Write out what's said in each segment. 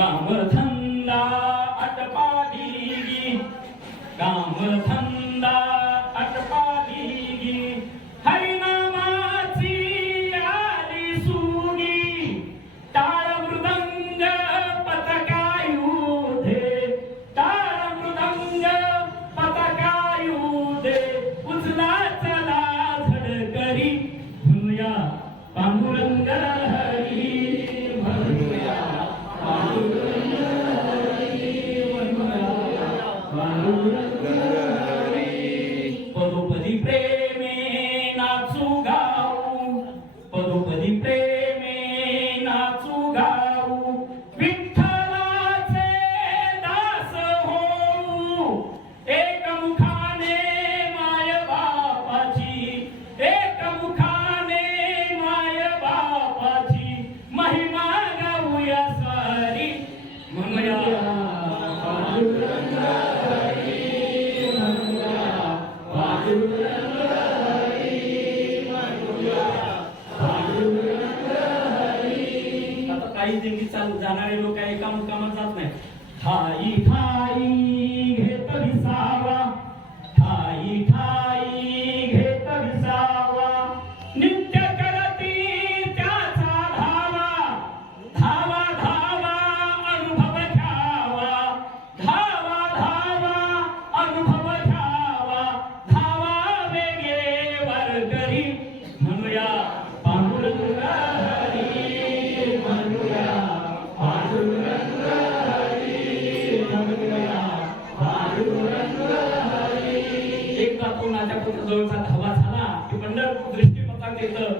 काम धंदा अटपाडी काम धंदा सारी दिंडी चालू जाणारे लोक एका मुक्कामात जात नाही ठाई ठाई माझ्या पुत्रजवळचा धावा झाला की मंडळ दृष्टीपथात येतं.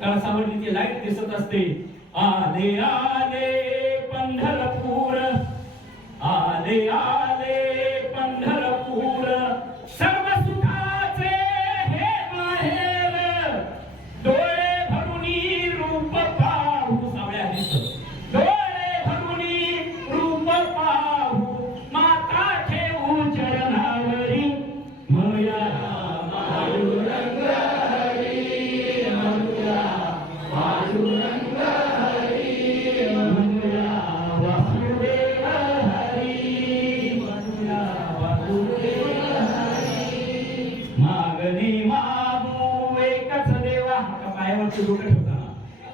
कारण सावडलीची लाइट दिसत असते. आले आले पंढरपूर. आले आले. मागणी मागू एकच देवा. पायावरती डोकं ठेवताना?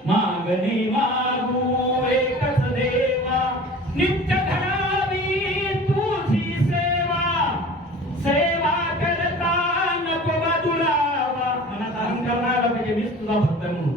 मागणी मागू एकच देवा. नित्य करावी तुझी सेवा. सेवा करता नको बाजूला मनात अहंकार नाही पाहिजे मीच तुझा भक्त म्हणून.